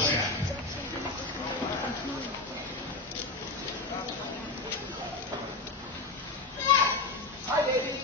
check. Hi, baby.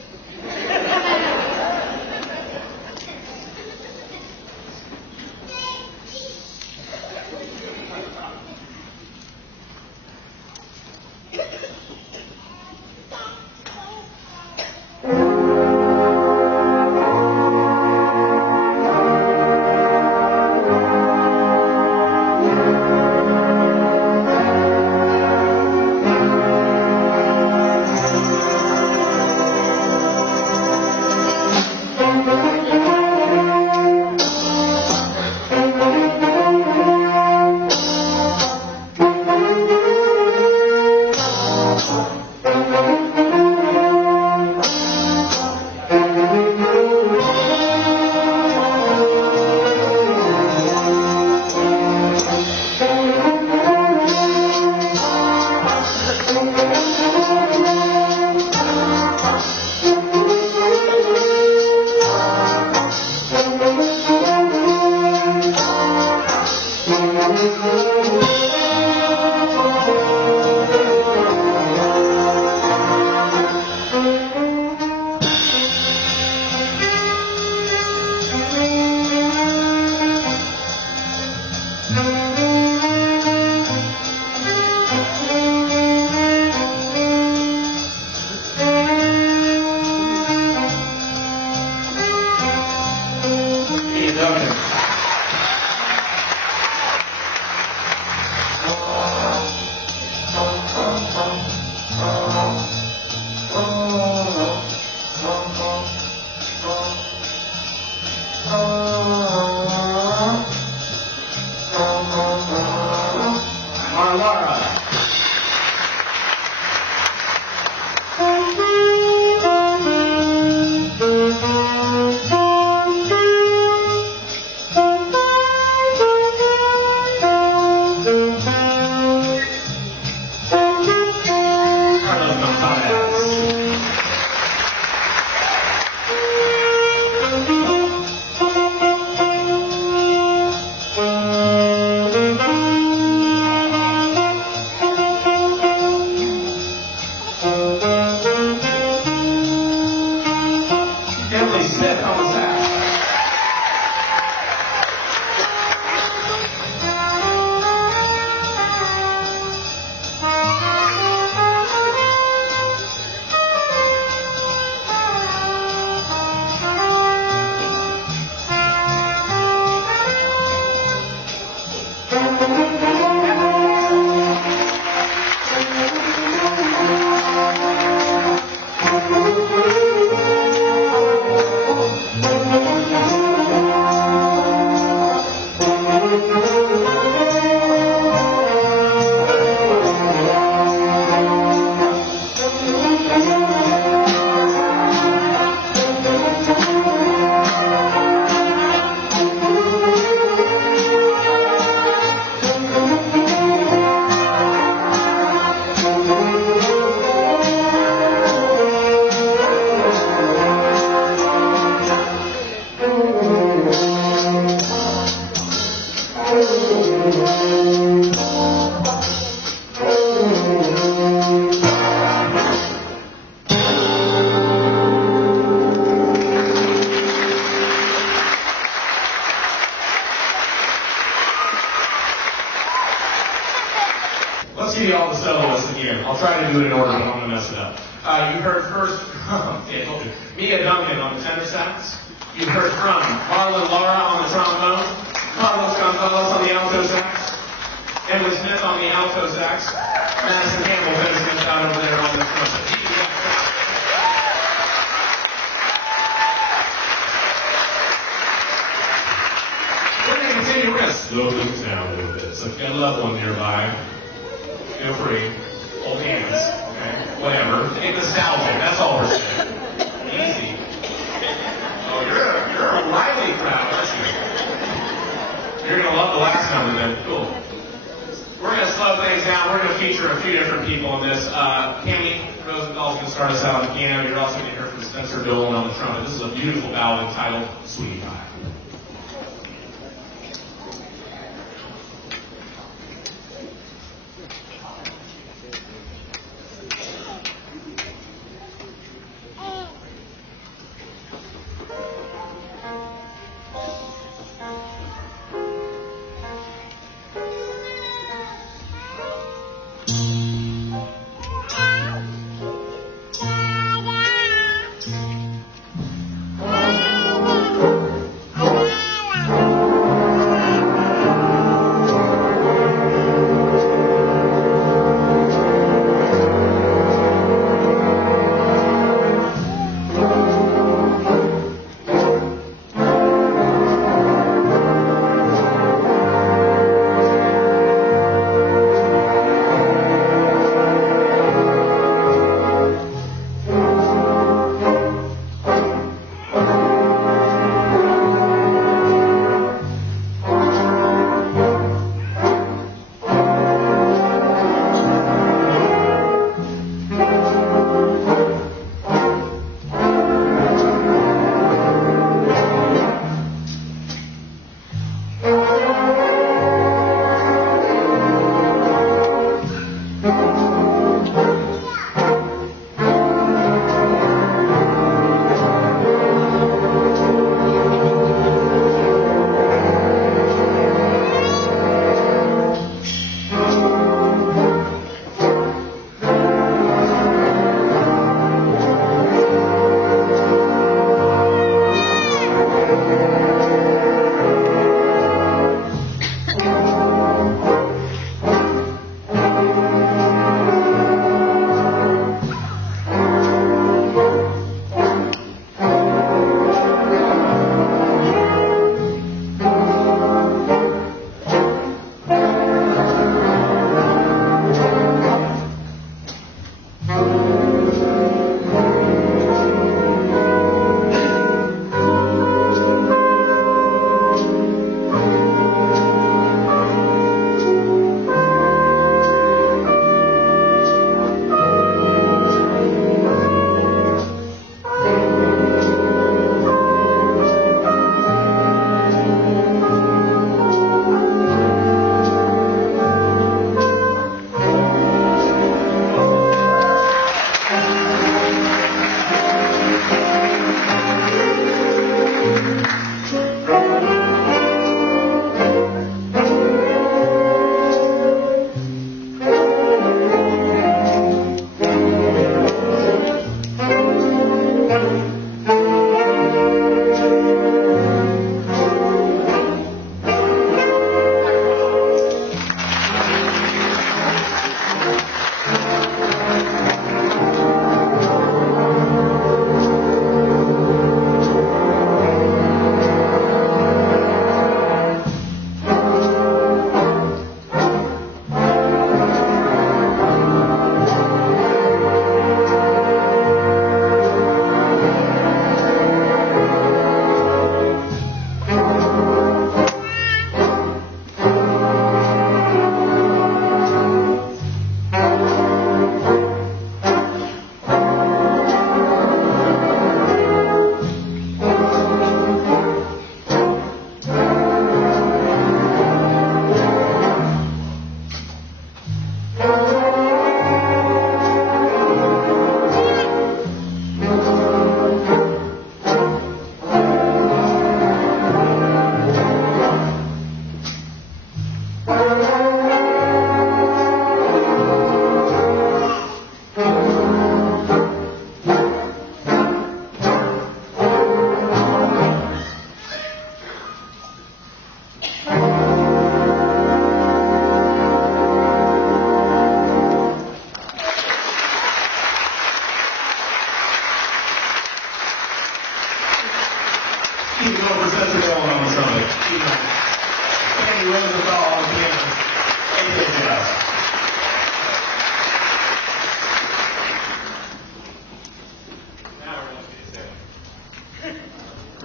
This is a beautiful ballad entitled Sweetie Pie.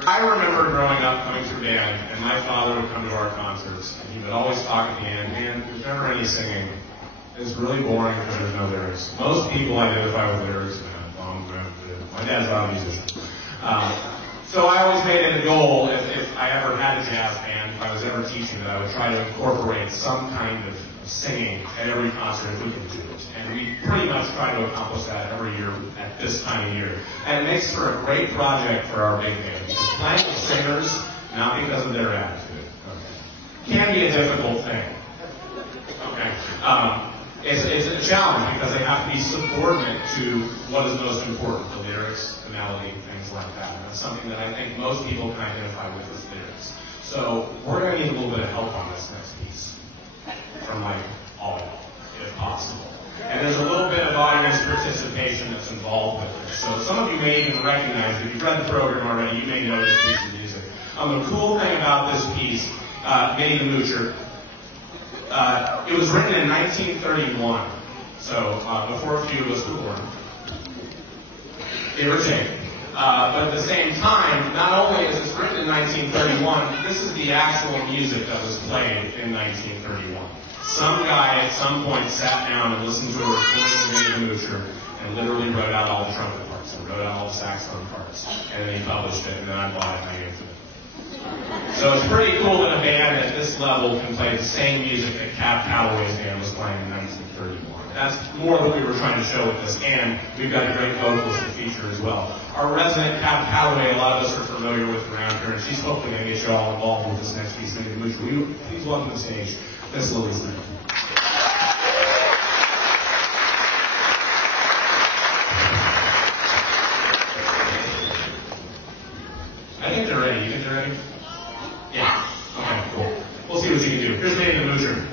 I remember growing up coming through band, and my father would come to our concerts, and he would always talk at the end, man, there's never any singing. It's really boring because there's no lyrics. Most people identify with lyrics, my dad's not a musician. So I always made it a goal, if I ever had a jazz band, if I was ever teaching it, I would try to incorporate some kind of singing at every concert if we could do it. And we pretty much try to accomplish that every year at this time of year. And it makes for a great project for our big band. Because playing with singers, not because of their attitude, can be a difficult thing. Okay. It's challenge because they have to be subordinate to what is most important, the lyrics, the melody, things like that. And that's something that I think most people can identify with as lyrics. So we're going to need a little bit of help on this next piece from like all of you, if possible. And there's a little bit of audience participation that's involved with this. So some of you may even recognize, if you've read the program already, you may know this piece of music. The cool thing about this piece, Minnie the Moocher, it was written in 1931, so before a few of us were born, give or take. But at the same time, not only is this written in 1931, this is the actual music that was played in 1931. Some guy at some point sat down and listened to a recording of Minnie the Moocher and literally wrote out all the trumpet parts and wrote out all the saxophone parts. And then he published it, and then I bought it and I gave it to him. So it's pretty cool that a band at this level can play the same music that Cab Calloway's band was playing in 1931. That's more what we were trying to show with this, and we've got a great vocalist to feature as well. Our resident Cab Calloway, a lot of us are familiar with around here, and she's hopefully going to get you all involved with this next piece. Minnie the Moocher, will you please welcome to the stage Miss Louise. I think they're ready. You think they're ready? Yeah. Okay, cool. We'll see what you can do. Here's Minnie the Moocher.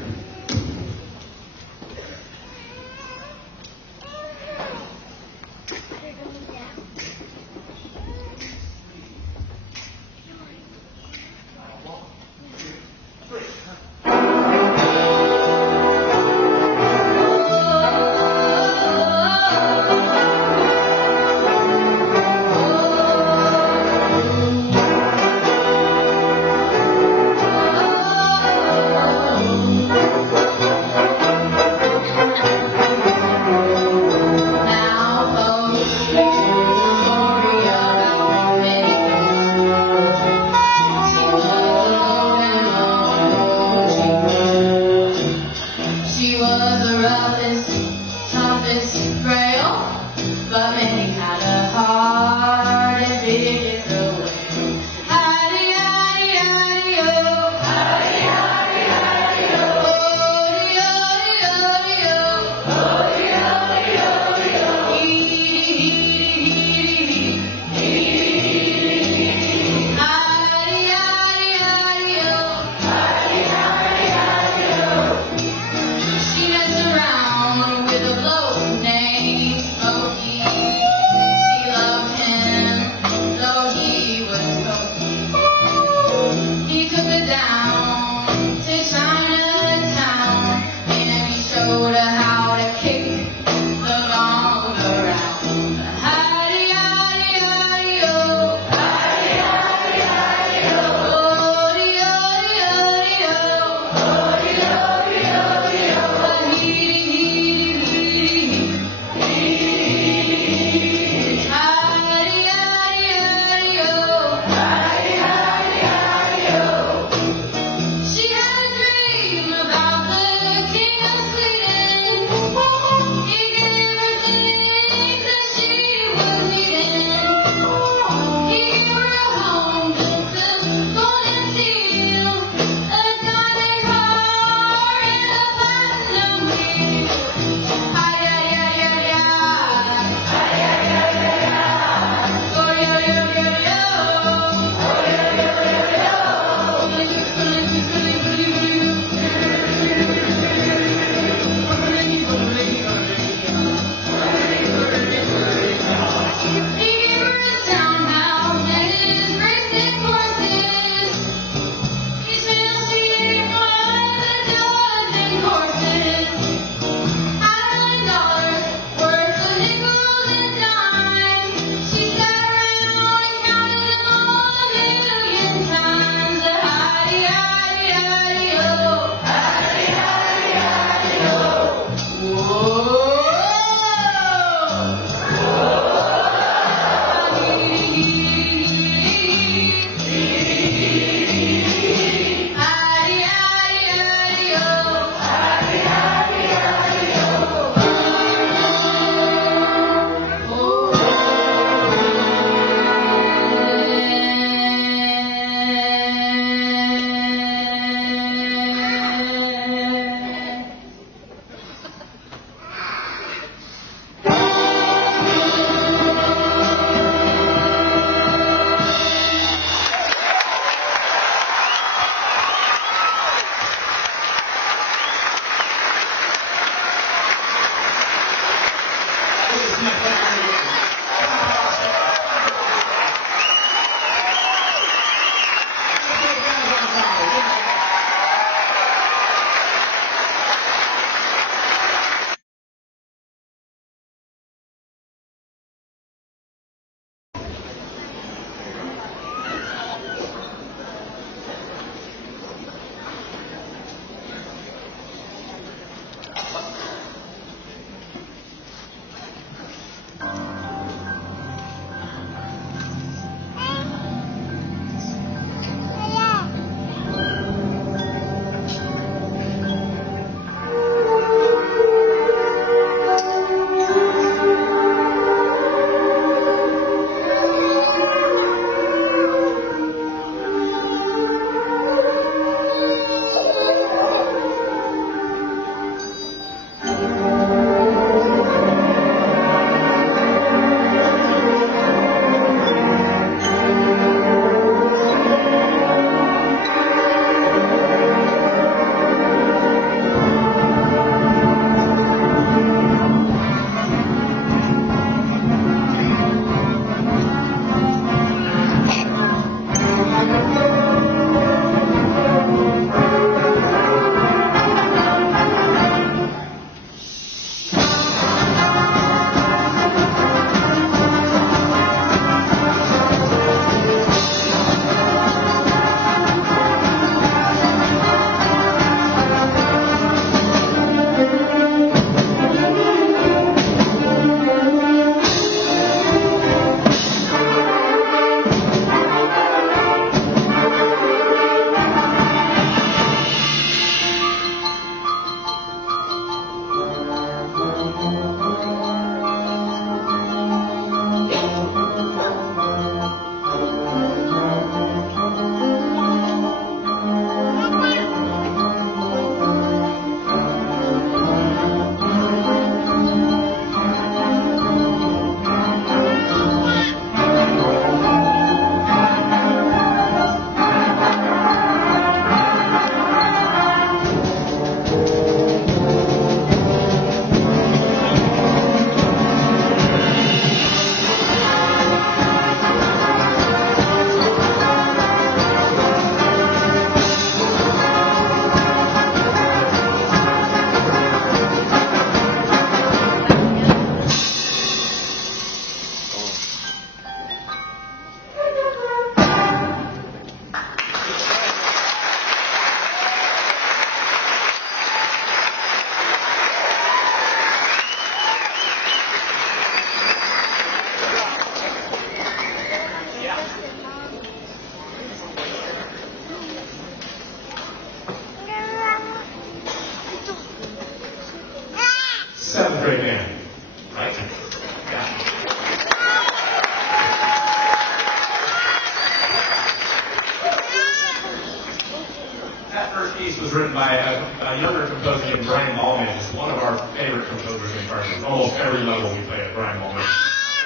almost every level we play at Brian Moment,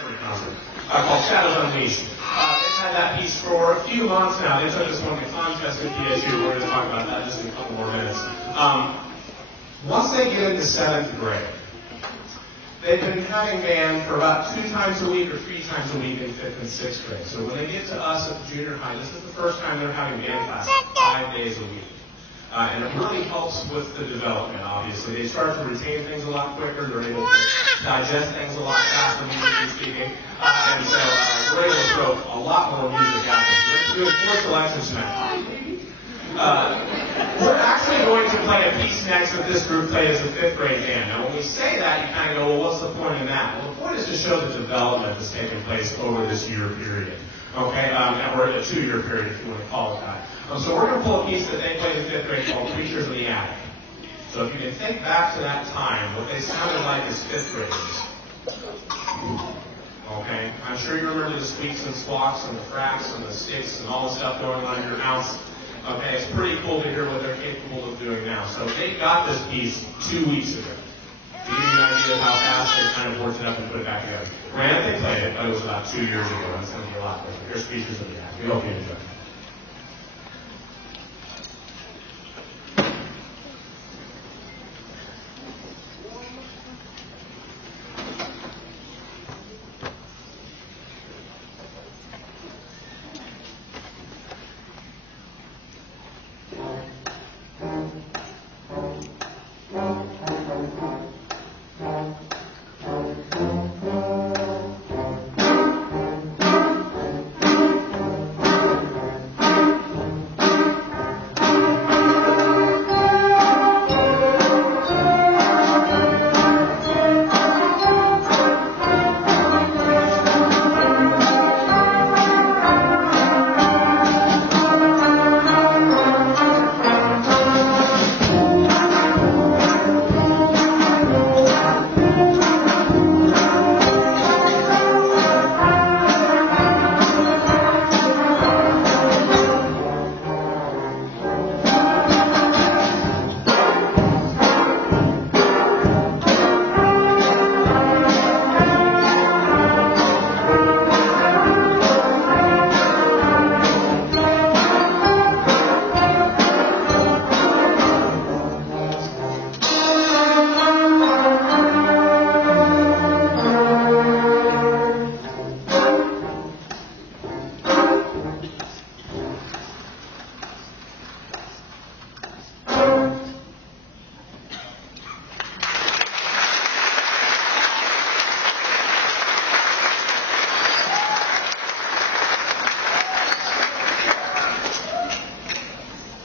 every concert, called Shadows Unleashed. They've had that piece for a few months now. They took this one to contest at PSU. We're going to talk about that just in a couple more minutes. Once they get into 7th grade, they've been having band for about 2 times a week or 3 times a week in 5th and 6th grade. So when they get to us at the junior high, this is the first time they're having band class 5 days a week. And it really helps with the development, obviously. They start to retain things a lot quicker. They're able to digest things a lot faster, musically speaking. And so we're able to throw a lot more music at them. We're doing 4 selections tonight. We're actually going to play a piece next that this group played as a 5th grade band. Now, when we say that, you kind of go, well, what's the point in that? Well, the point is to show the development that's taking place over this year period. Okay? Or a 2-year period, if you want to call it that. So we're going to pull a piece that they played in 5th grade called Creatures in the Attic. So if you can think back to that time, what they sounded like as 5th graders. Okay? I'm sure you remember the squeaks and squawks and the cracks and the sticks and all the stuff going on in your house. Okay, it's pretty cool to hear what they're capable of doing now. So they got this piece 2 weeks ago. To give you an idea of how fast they kind of worked it up and put it back together. Granted, they played it, but it was about 2 years ago. It's going to be a lot quicker. Here's Creatures in the Attic. We hope you enjoy it.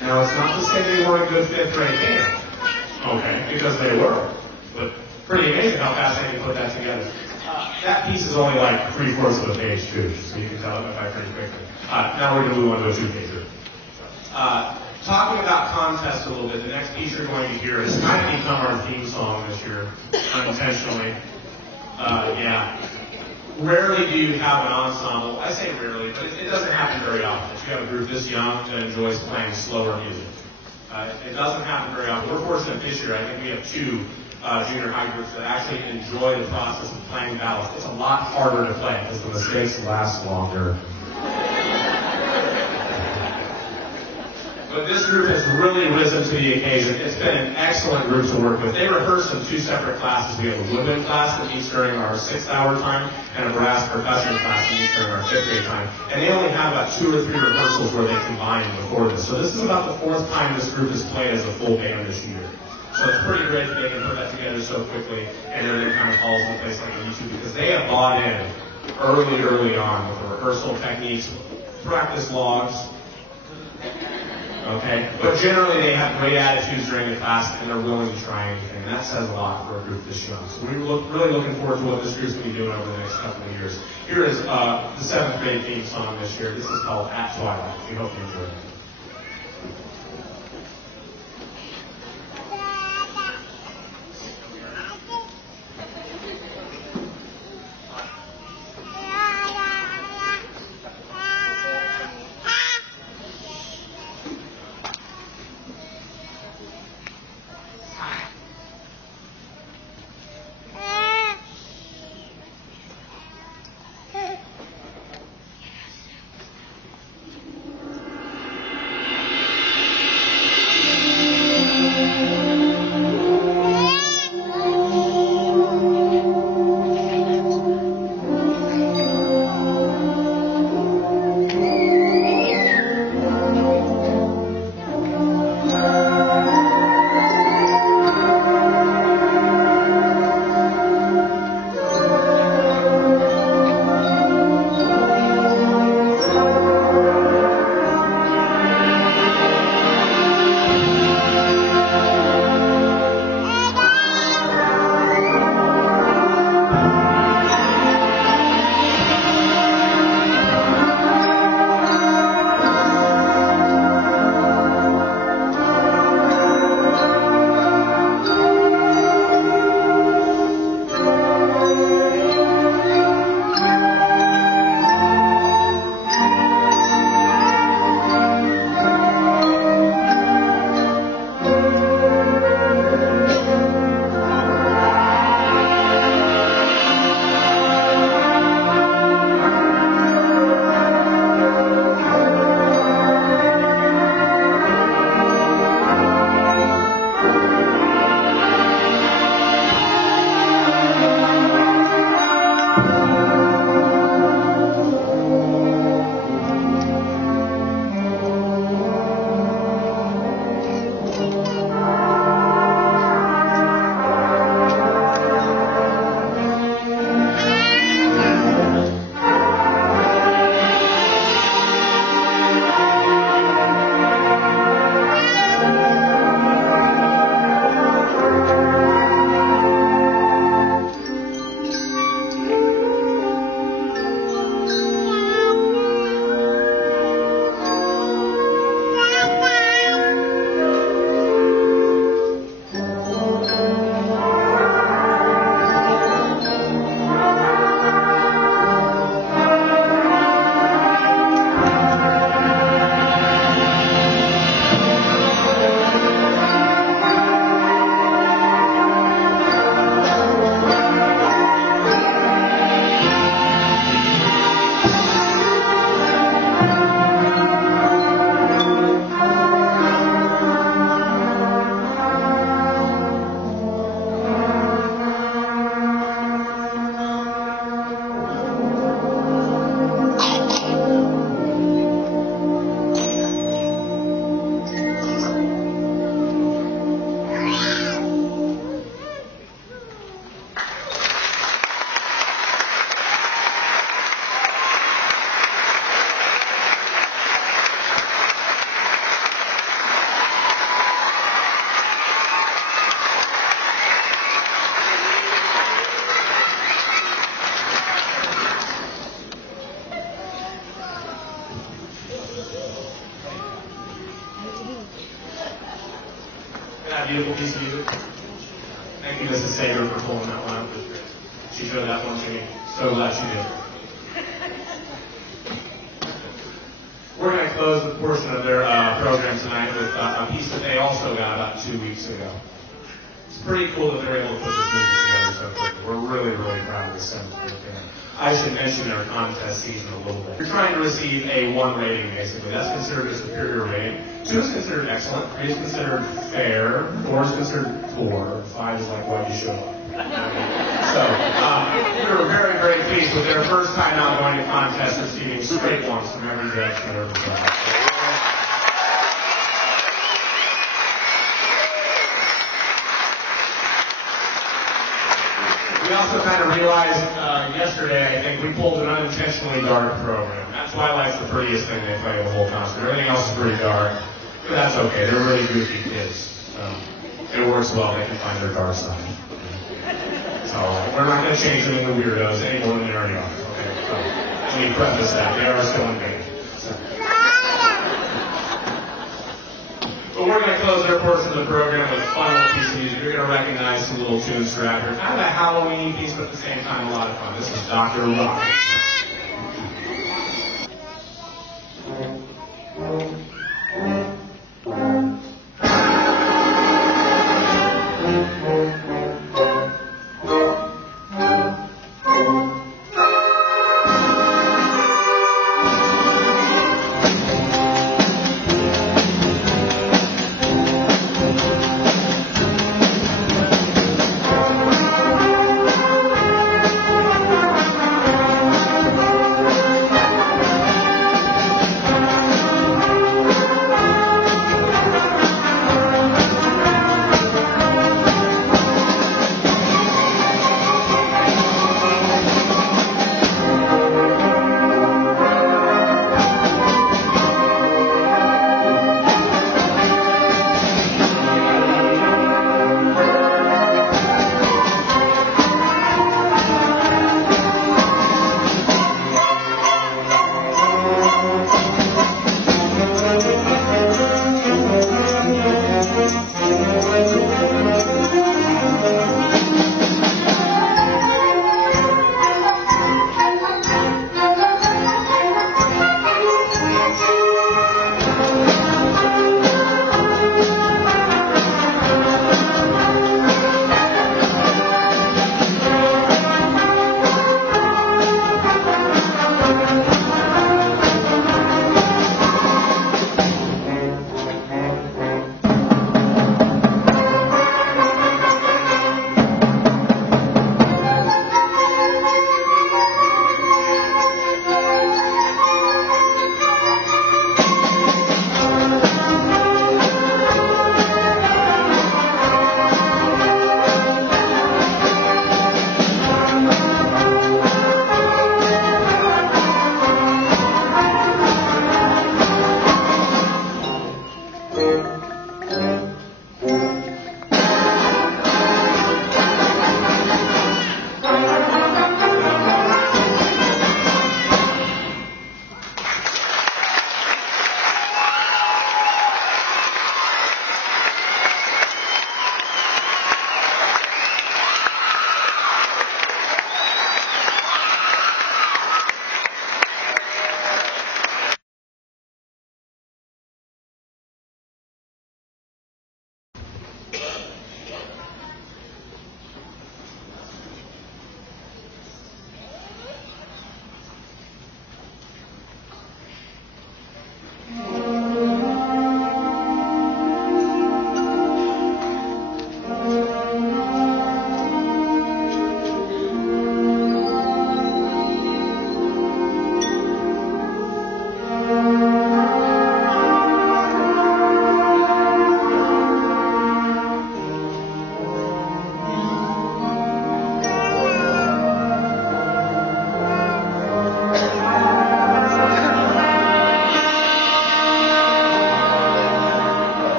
Now, it's not to say they weren't a good 5th grade band, okay, because they were, but pretty amazing how fast they can put that together. That piece is only like 3/4 of a page, too, so you can tell it went by pretty quickly. Now we're going to move on to a 2-pager. Talking about contests a little bit, the next piece you're going to hear has kind of become our theme song this year, unintentionally. Rarely do you have an ensemble. I say rarely, but it doesn't happen very often. If you have a group this young that enjoys playing slower music. It doesn't happen very often. We're fortunate this year. I think we have 2 junior high groups that actually enjoy the process of playing ballads. It's a lot harder to play because the mistakes last longer. But this group has really risen to the occasion. It's been an excellent group to work with. They rehearse in 2 separate classes. We have a woodwind class that meets during our 6th-hour time and a brass percussion class that meets during our 5th grade time. And they only have about 2 or 3 rehearsals where they combine before this. So this is about the 4th time this group has played as a full band this year. So it's pretty great that they can put that together so quickly and everything kind of falls in place like a YouTube because they have bought in early on with the rehearsal techniques, practice logs. Okay, but generally they have great attitudes during the class and they're willing to try anything. And that says a lot for a group this young. So we're really looking forward to what this group's going to be doing over the next couple of years. Here is the 7th grade theme song this year. This is called At Twilight. We hope you enjoy it. Mrs. Sager for pulling that one up. She showed that one to me. So glad she did. We're going to close the portion of their program tonight with a piece that they also got about 2 weeks ago. It's pretty cool that they're able to put this music together so quickly. We're really, really proud of the seventh grade band. I should mention their contest season a little bit. You're trying to receive a 1 rating, basically. That's considered a superior rating. 2 is considered excellent. 3 is considered fair. 4 is considered poor. 5 is like, why you show up? So, we were very, very pleased with their first time out going to contest, receiving straight ones from every direction of their class. We also kind of realized yesterday, I think, we pulled an unintentionally dark program. Twilight's the prettiest thing they play the whole concert. Everything else is pretty dark, but that's okay. They're really goofy kids. So it works well. They can find their dark side. It's all right. We're not going to change them into weirdos any more than they already are. Okay? So let me preface that. They are still in band. So. But we're going to close our portion of the program with a fun little piece of music. You're going to recognize some little tunes throughout here. Kind of a Halloween piece, but at the same time, a lot of fun. This is Dr. ROCKenstein.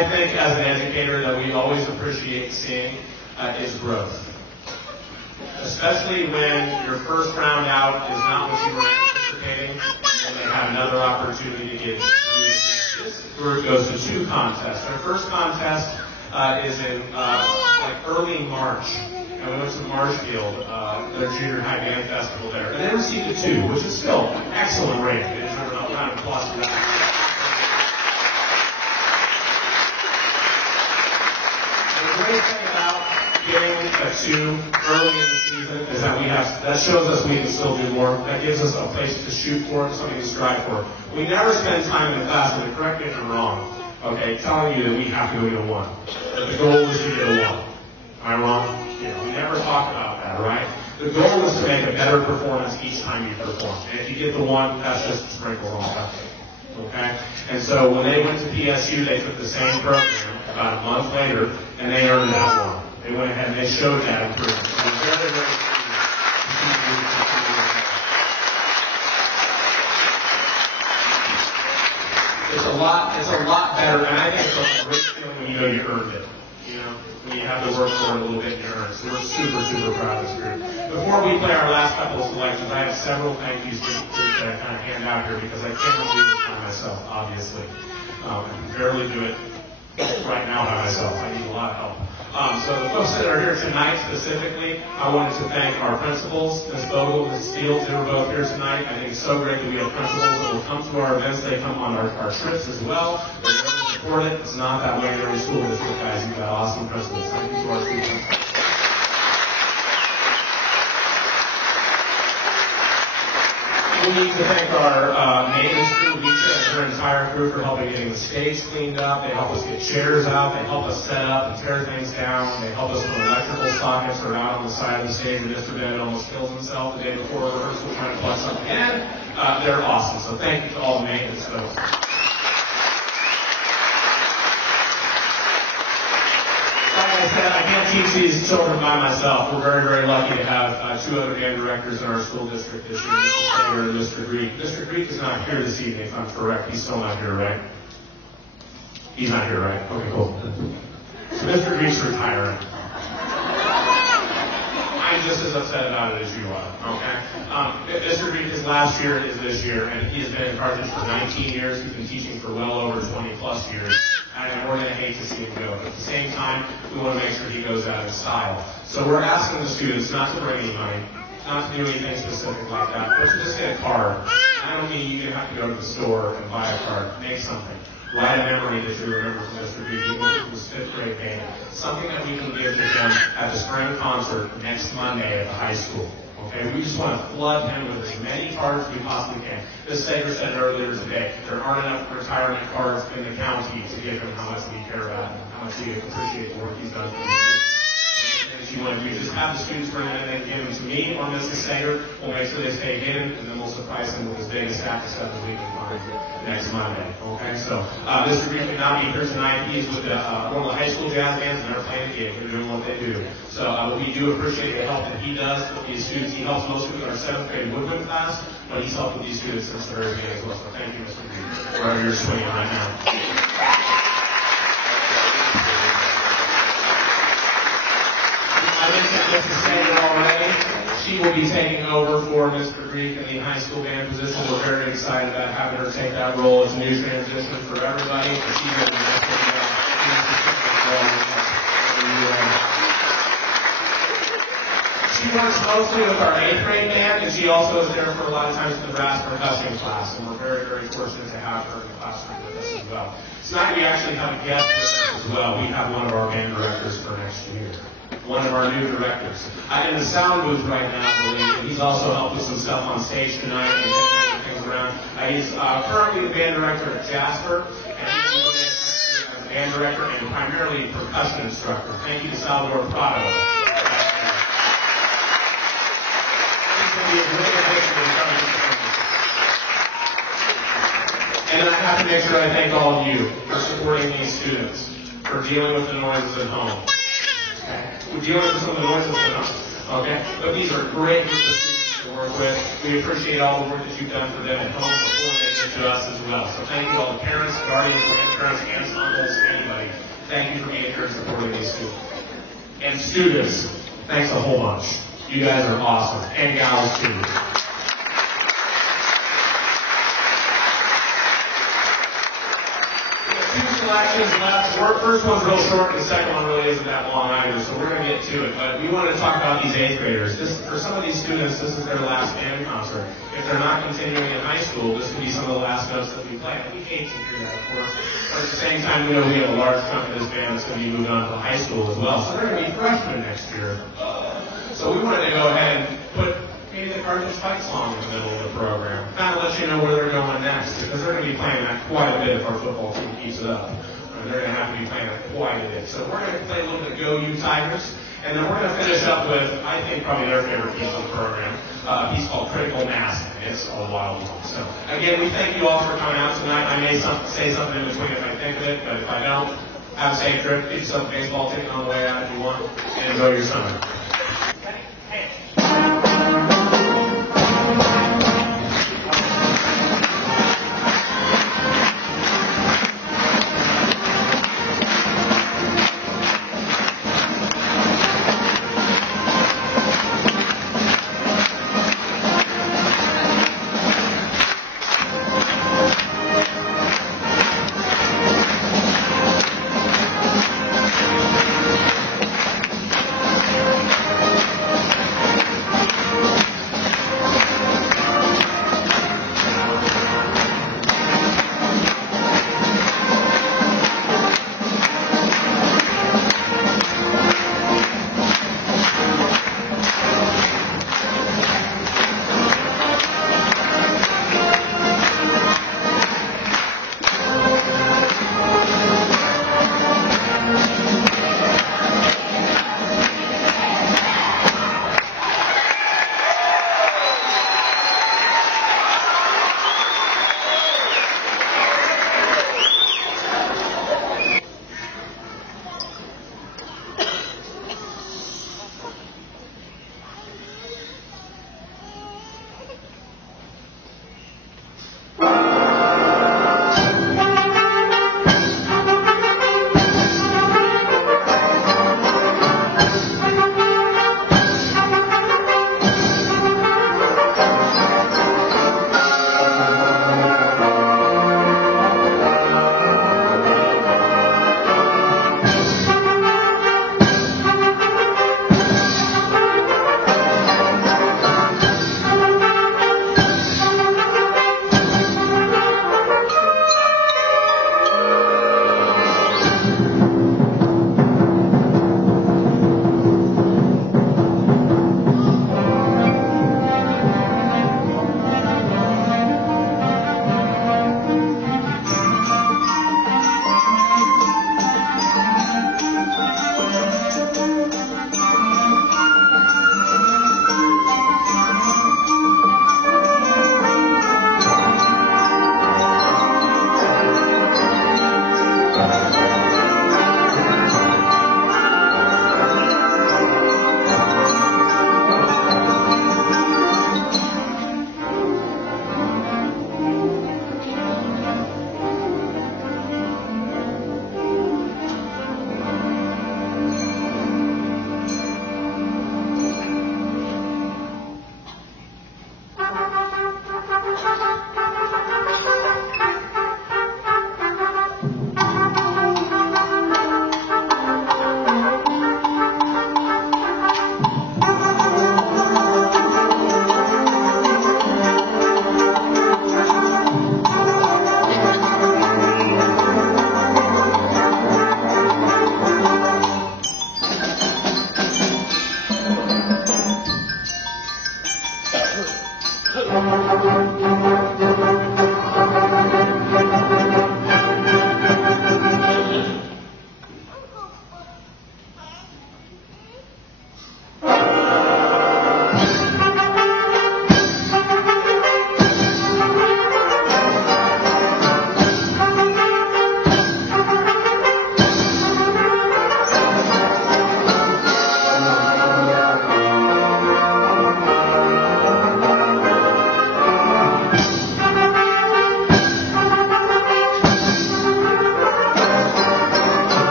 I think as an educator that we always appreciate seeing is growth. Especially when your first round out is not what you were anticipating, and they have another opportunity to get in. This group goes to 2 contests. Their first contest is in early March, and we went to Marshfield, their junior high band festival there, and they received a 2, which is still an excellent rate. They deserve a round of applause for that. The great thing about getting a 2 early in the season is that shows us we can still do more. That gives us a place to shoot for, something to strive for. We never spend time in the class, and correct me if I'm wrong, okay, telling you that we have to go get a 1. That the goal is to get a 1. Am I wrong? Yeah, we never talk about that, right? The goal is to make a better performance each time you perform. And if you get the 1, that's just a sprinkle on top. Okay? And so when they went to PSU, they took the same program about a month later, and they earned that 1. They went ahead and they showed that improvement. It was very, very It's a lot better, and I think it's a great feeling when you know you earned it. You know, when you have to work for it a little bit and you earn it. So we're super, super proud of this group. Before we play our last couple of selections, I have several thank yous that I kind of hand out here because I can't do this by myself, obviously. I can barely do it right now by myself. I need a lot of help. So the folks that are here tonight specifically, I wanted to thank our principals, Ms. Vogel, Ms. Steele, they were both here tonight. I think it's so great that we have principals that will come to our events. They come on our trips as well. They're there to support it. It's not that way in every school district, guys. You've got awesome principals. Thank you to our students. We need to thank our maintenance crew, Lisa, and her entire crew for helping getting the stage cleaned up. They help us get chairs out. They help us set up and tear things down. They help us when electrical sockets are out on the side of the stage. And Mr. Bennett almost kills himself the day before rehearsal trying to plug something in. They're awesome. So thank you to all the maintenance folks. Like I said, I can't teach these children by myself. We're very, very lucky to have 2 other band directors in our school district this year, Mr. Sanger and Mr. Greek. Mr. Greek is not here this evening, if I'm correct. He's still not here, right? He's not here, right? Okay, cool. So Mr. Greek's retiring. I'm just as upset about it as you are, okay? Mr. Greek, his last year is this year, and he has been in Carthage for 19 years. He's been teaching for well over 20 plus years. And we're going to hate to see him go. But at the same time, we want to make sure he goes out in style. So we're asking the students not to bring any money, not to do anything specific like that, but to just get a card. I don't mean you have to go to the store and buy a card. Make something. Write a memory that you remember from Mr. Greek, even if it was 5th grade band. Something that we can give to him at the spring concert next Monday at the high school. Okay, we just want to flood him with as many cards as we possibly can. Ms. Sager said earlier today, there aren't enough retirement cards in the county to give him how much we care about him, how much we appreciate the work he's done for the students. If you want to just have the students bring them in and give them to me or Mrs. Sager, we'll make sure they stay hidden, and then we'll surprise him with as big a stack of stuff as we can find next Monday. Okay, so Mr. Greek could not be here tonight. He's with one of the high school jazz bands, and they're playing a gig. They're doing what they do. So we do appreciate the help that he does with these students. He helps mostly with our 7th grade woodwind class, but he's helped with these students since the very beginning as well. So thank you, Mr. Greek, wherever you're swinging right now. I mentioned Mrs. Sager already. She will be taking over for Mr. Greek in the high school band position. We're very excited about having her take that role. It's a new transition for everybody. She works mostly with our 8th grade band, and she also is there for a lot of times in the brass percussion class. And we're very, very fortunate to have her in the classroom with us as well. Tonight we actually have a guest with us as well. We have one of our band directors for next year. One of our new directors. In the sound booth right now, I believe. He's also helped with some stuff on stage tonight and moving things around. He's currently the band director at Jasper, and he's going to as a band director and primarily percussion instructor. Thank you to Salvador Prado. He's going to be a great addition to the Carthage family. And I have to make sure I thank all of you for supporting these students, for dealing with the noises at home. We're dealing with some of the noises at home. Okay? But these are great groups of students to work with. We appreciate all the work that you've done for them at home before they get to us as well. So thank you all the parents, guardians, grandparents, aunts, uncles, anybody. Thank you for being here and supporting these schools. And students, thanks a whole bunch. You guys are awesome. And gals too. Selections left. First one's real short, and the second one really isn't that long either, so we're going to get to it. But we wanted to talk about these 8th graders. For some of these students, this is their last band concert. If they're not continuing in high school, this could be some of the last notes that we play. And we hate to hear that, of course. But at the same time, we know we have a large chunk of this band that's going to be moving on to high school as well. So they're going to be freshmen next year. So we wanted to go ahead and put maybe the Carthage fight song in the middle of the program. Kind of let you know where they're going next, because they're going to be playing that quite a bit if our football team keeps it up. They're going to have to be playing that quite a bit. So we're going to play a little bit of Go You Tigers, and then we're going to finish up with, I think, probably their favorite piece of the program, a piece called Critical Mass, and it's a wild one. So again, we thank you all for coming out tonight. I may say something in between if I think of it, but if I don't, have a safe trip. Get yourself a baseball ticket on the way out if you want, and enjoy your summer.